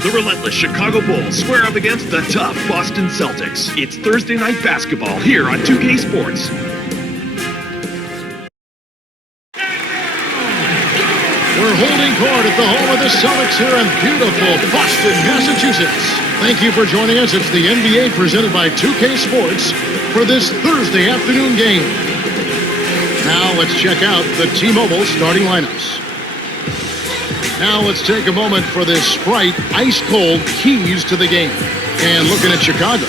The relentless Chicago Bulls square up against the tough Boston Celtics. It's Thursday night basketball here on 2K Sports. We're holding court at the home of the Celtics here in beautiful Boston, Massachusetts. Thank you for joining us. It's the NBA presented by 2K Sports for this Thursday afternoon game. Now let's check out the T-Mobile starting lineups. Now let's take a moment for this Sprite ice-cold keys to the game. And looking at Chicago,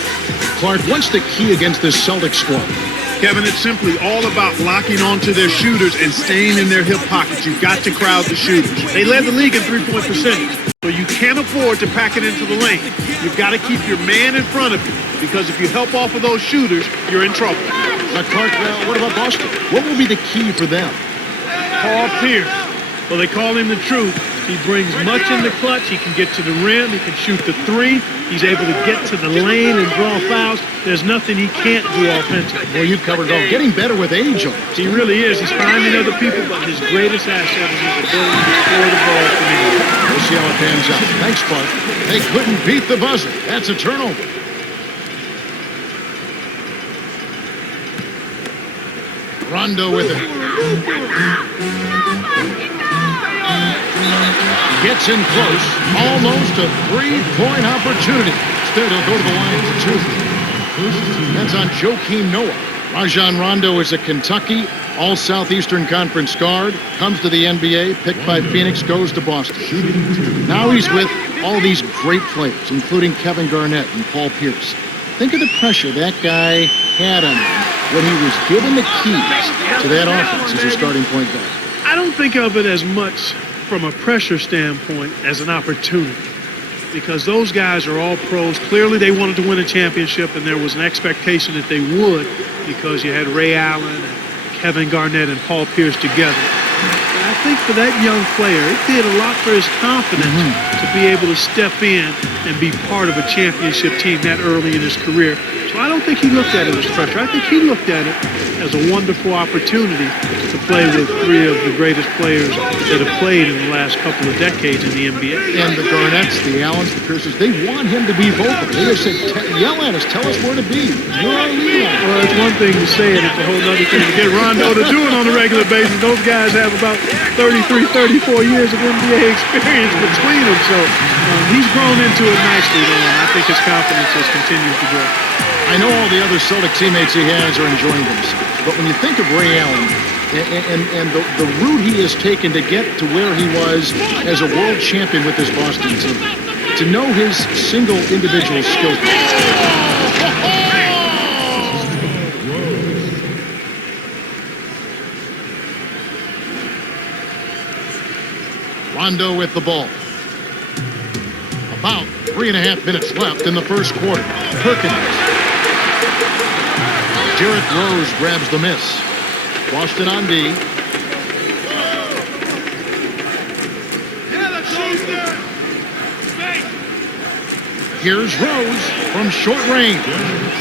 Clark, what's the key against this Celtics squad? Kevin, it's simply all about locking onto their shooters and staying in their hip pockets. You've got to crowd the shooters. They led the league in three-point percentage, so you can't afford to pack it into the lane. You've got to keep your man in front of you, because if you help off of those shooters, you're in trouble. Now, Clark, what about Boston? What will be the key for them? Paul Pierce. Well, they call him the truth. He brings much in the clutch. He can get to the rim. He can shoot the three. He's able to get to the lane and draw fouls. There's nothing he can't do offensively. Well, you've covered it all. Getting better with age. He really is. He's finding other people, but his greatest asset is his ability to score the ball from anywhere. We'll see how it pans out. Thanks, Clark. They couldn't beat the buzzer. That's a turnover. Rondo with it. Gets in close. Almost a three-point opportunity. Instead, he'll go to the line for two. That's on Joakim Noah. Rajon Rondo is a Kentucky All-Southeastern Conference guard. Comes to the NBA, picked by Phoenix, goes to Boston. Now he's with all these great players, including Kevin Garnett and Paul Pierce. Think of the pressure that guy had on him when he was given the keys to that offense as a starting point guard. I don't think of it as much from a pressure standpoint as an opportunity, because those guys are all pros. Clearly they wanted to win a championship, and there was an expectation that they would, because you had Ray Allen and Kevin Garnett and Paul Pierce together. And I think for that young player, it did a lot for his confidence to be able to step in and be part of a championship team that early in his career. So I don't think he looked at it as pressure. I think he looked at it as a wonderful opportunity to play with three of the greatest players that have played in the last couple of decades in the NBA. And the Garnetts, the Allens, the Pierces, they want him to be vocal. They just said, yell at us, tell us where to be. You're our leader. Well, it's one thing to say it, it's a whole other thing to get Rondo to do it on a regular basis. Those guys have about 33, 34 years of NBA experience between them. So he's grown into it nicely, though, and I think his confidence has continued to grow. I know all the other Celtic teammates he has are enjoying themselves, but when you think of Ray Allen and the route he has taken to get to where he was as a world champion with this Boston team, to know his single individual skills. Rondo with the ball. About 3.5 minutes left in the first quarter. Perkins. Derrick Rose grabs the miss. Boston on D. Here's Rose from short range.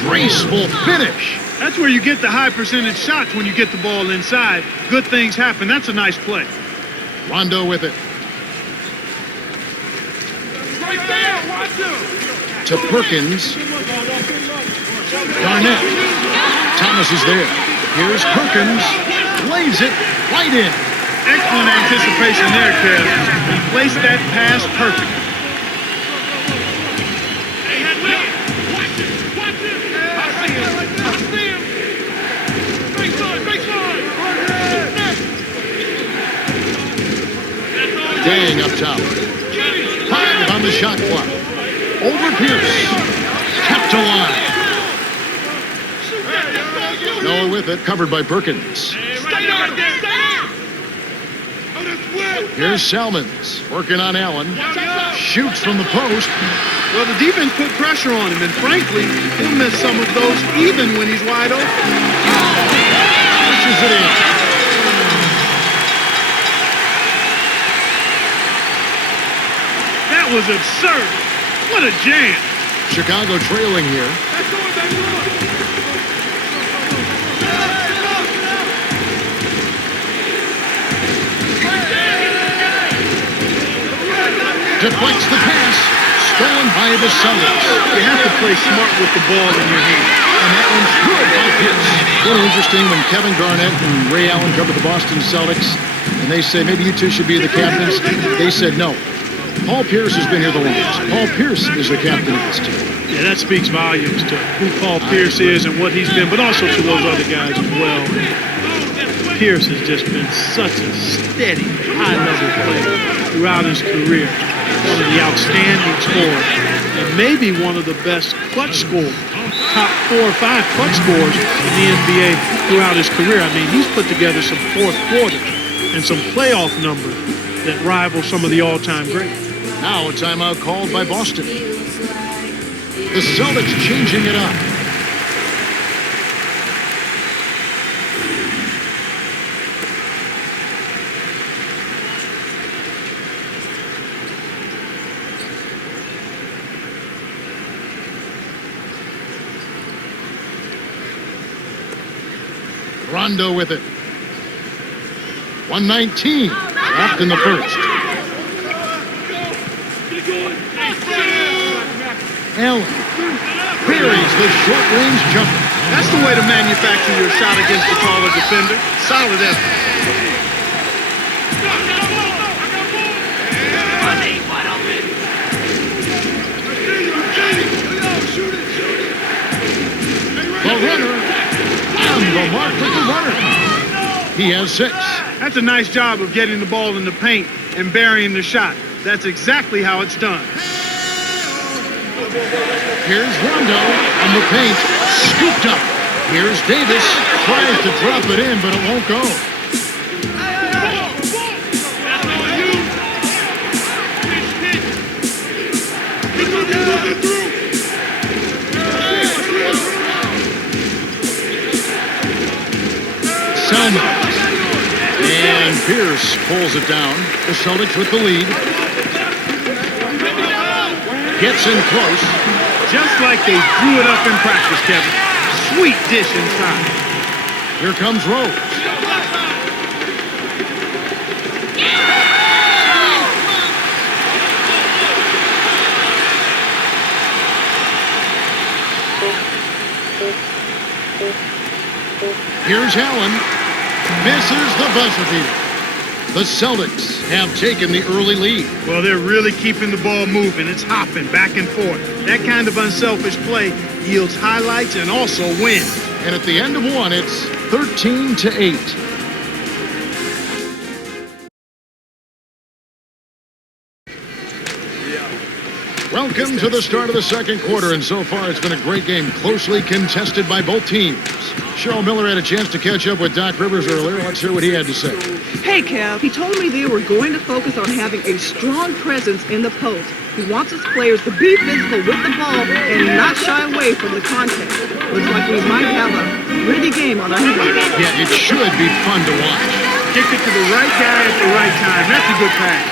Graceful finish. That's where you get the high percentage shots, when you get the ball inside. Good things happen. That's a nice play. Rondo with it. Right there, to Perkins. Garnett. Thomas is there. Here's Perkins. Lays it right in. Excellent anticipation there, Kev. He placed that pass perfect. Dang up top. 5 on the shot clock. Over Pierce. Kept alive. Noah with it, covered by Perkins. Here's Salmons, working on Allen. Shoots from the post. Well, the defense put pressure on him, and frankly, he'll miss some of those even when he's wide open. Pushes it in. That was absurd. What a jam. Chicago trailing here. Deflects the pass. stolen by the Celtics. You have to play smart with the ball in your hand. And that one's good by Pierce. Really interesting when Kevin Garnett and Ray Allen covered the Boston Celtics, and they say, maybe you two should be the captains. They said no. Paul Pierce has been here the longest. Paul Pierce is the captain of this team. Yeah, that speaks volumes to who Paul Pierce is and what he's been, but also to those other guys as well. Pierce has just been such a steady, high-level player throughout his career. One of the outstanding scorers, and maybe one of the best clutch scorers. Top 4 or 5 clutch scorers in the NBA throughout his career. I mean, he's put together some fourth quarter and some playoff numbers that rival some of the all-time greats. Now a timeout called by Boston. The Celtics changing it up. Rondo with it. 119. Wrapped in the first. Allen buries the short-range jumper. That's the way to manufacture your shot against the taller defender. Solid effort. The runner on the mark with the runner. He has 6. That's a nice job of getting the ball in the paint and burying the shot. That's exactly how it's done. Here's Rondo on the paint, scooped up. Here's Davis, tries to drop it in, but it won't go. Selma. And Pierce pulls it down. The Celtics with the lead. Gets in close. Just like they drew it up in practice, Kevin. Sweet dish inside. Here comes Rose. Here's Allen. Misses the buzzer beater. The Celtics have taken the early lead. Well, they're really keeping the ball moving. It's hopping back and forth. That kind of unselfish play yields highlights and also wins. And at the end of one, it's 13-8. Welcome to the start of the second quarter, and so far it's been a great game, closely contested by both teams. Cheryl Miller had a chance to catch up with Doc Rivers earlier. Let's hear what he had to say. Hey, Kev. He told me they were going to focus on having a strong presence in the post. He wants his players to be physical with the ball and not shy away from the contact. Looks like we might have a gritty game on our hands. Yeah, it should be fun to watch. Kick it to the right guy at the right time. That's a good pass.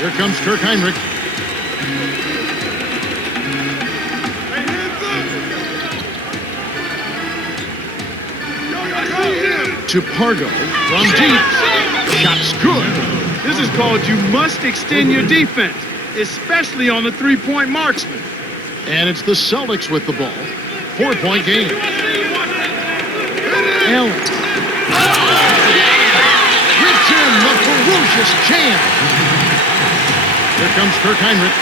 Here comes Kirk Heinrich. To Pargo from deep. Shot's good. This is called you must extend your defense, especially on the three-point marksman. And it's the Celtics with the ball. 4-point game. Allen. Rips in the ferocious jam. Here comes Kirk Heinrich.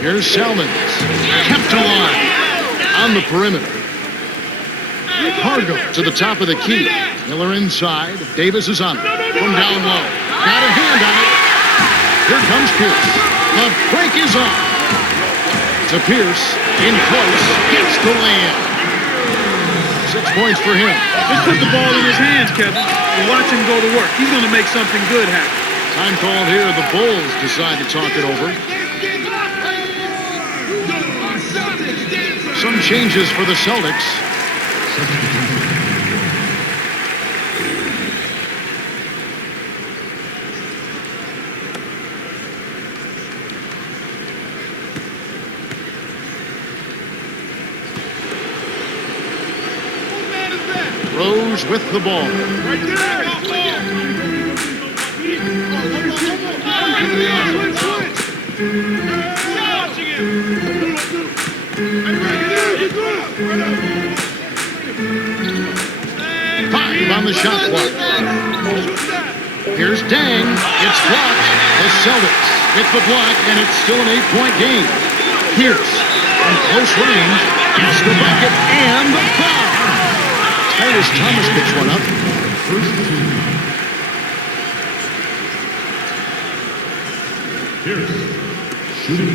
Here's Salmons. Kept alive on the perimeter. Pargo to the top of the key. Miller inside. Davis is on it. From down low. Got a hand on it. Here comes Pierce. The break is on. To Pierce. In close. Gets the lay-in. 6 points for him. Just put the ball in his hands, Kevin, and watch him go to work. He's going to make something good happen. Time called here. The Bulls decide to talk it over. Some changes for the Celtics. Rose with the ball. Five on the shot clock. Here's Dang. It's blocked. The Celtics get the block, and it's still an 8-point game. Pierce from close range gets the bucket and the foul. Tyrus Thomas picks one up. First team. Pierce shooting.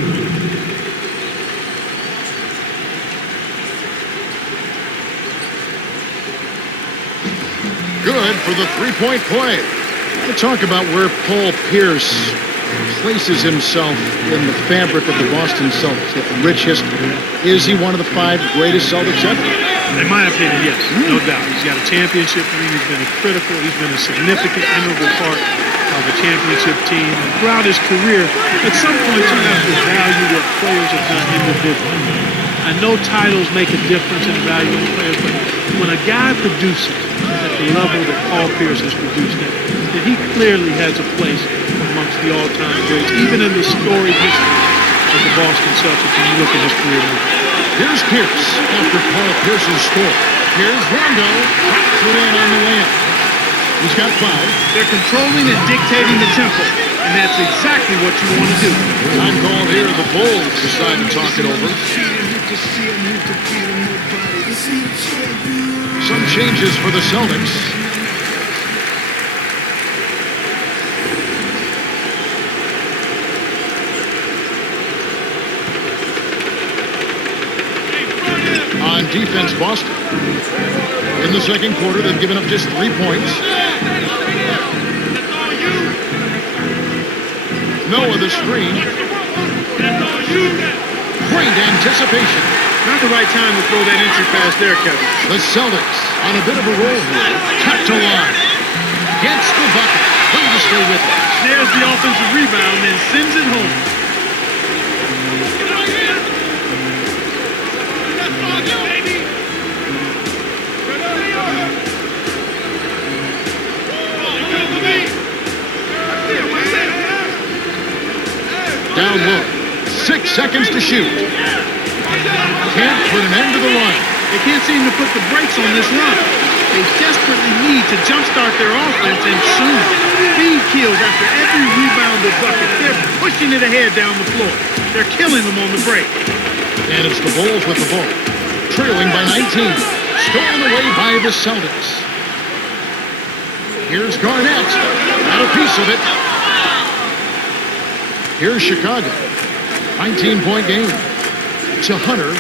Good for the three-point play. We'll talk about where Paul Pierce places himself in the fabric of the Boston Celtics. Rich history. Is he one of the 5 greatest Celtics ever? In my opinion, yes, no doubt. He's got a championship ring. He's been he's been a significant, integral part of a championship team. And throughout his career, at some point, you have to value what players have done individually. I know titles make a difference in valuing players, but when a guy produces at the level that Paul Pierce has produced at, then he clearly has a place amongst the all-time greats, even in the storied history of the Boston Celtics when you look at his career now. Here's Pierce after Paul Pierce's score. Here's Rondo. Drops it in on the layup. He's got 5. They're controlling and dictating the tempo, and that's exactly what you want to do. Time called here. The Bulls decide to talk it over. Some changes for the Celtics. On defense, Boston. In the second quarter, they've given up just 3 points. Noah the screen. Great anticipation. Not the right time to throw that entry pass there, Kevin. The Celtics on a bit of a roll here. Cut to line. Gets the bucket. Going to stay with it. There's the offensive rebound and sends it home. Down low. 6 seconds to shoot. Can't put an end to the run. They can't seem to put the brakes on this run. They desperately need to jumpstart their offense, and soon. Speed kills after every rebounded bucket. They're pushing it ahead down the floor. They're killing them on the break. And it's the Bulls with the ball. Trailing by 19. Stolen away by the Celtics. Here's Garnett. Got a piece of it. Here's Chicago. 19-point game. To Hunter.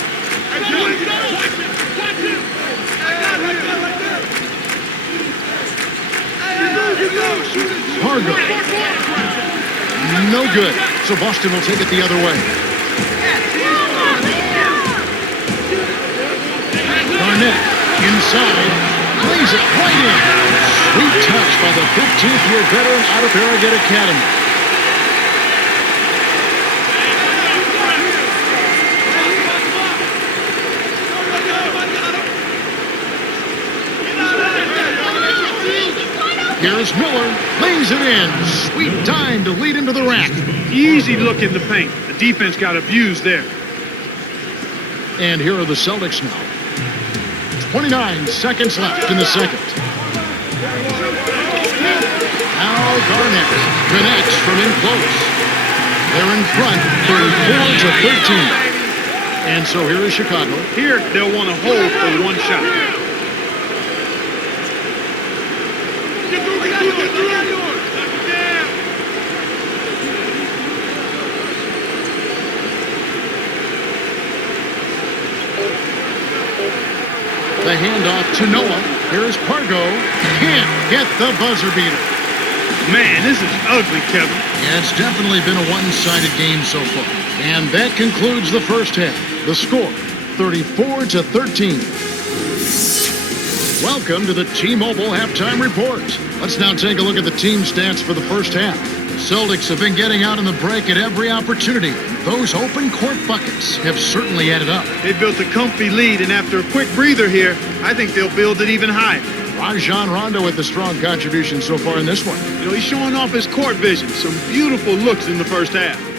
Hargo. No good. So Boston will take it the other way. Garnett inside. Lays it right in. Sweet touch by the 15th-year veteran out of Farragut Academy. Here's Miller, lays it in. Sweet time to lead into the rack. Easy look in the paint. The defense got abused there. And here are the Celtics now. 29 seconds left in the second. Now Garnett connects from in close. They're in front, 34-13. And so here is Chicago. Here, they'll want to hold for one shot. The handoff to Noah. Here's Pargo. Can't get the buzzer beater. Man, this is ugly, Kevin. Yeah, it's definitely been a one-sided game so far. And that concludes the first half. The score, 34-13. Welcome to the T-Mobile Halftime Report. Let's now take a look at the team stats for the first half. The Celtics have been getting out on the break at every opportunity. Those open court buckets have certainly added up. They built a comfy lead, and after a quick breather here, I think they'll build it even higher. Rajon Rondo with the strong contribution so far in this one. You know, he's showing off his court vision. Some beautiful looks in the first half.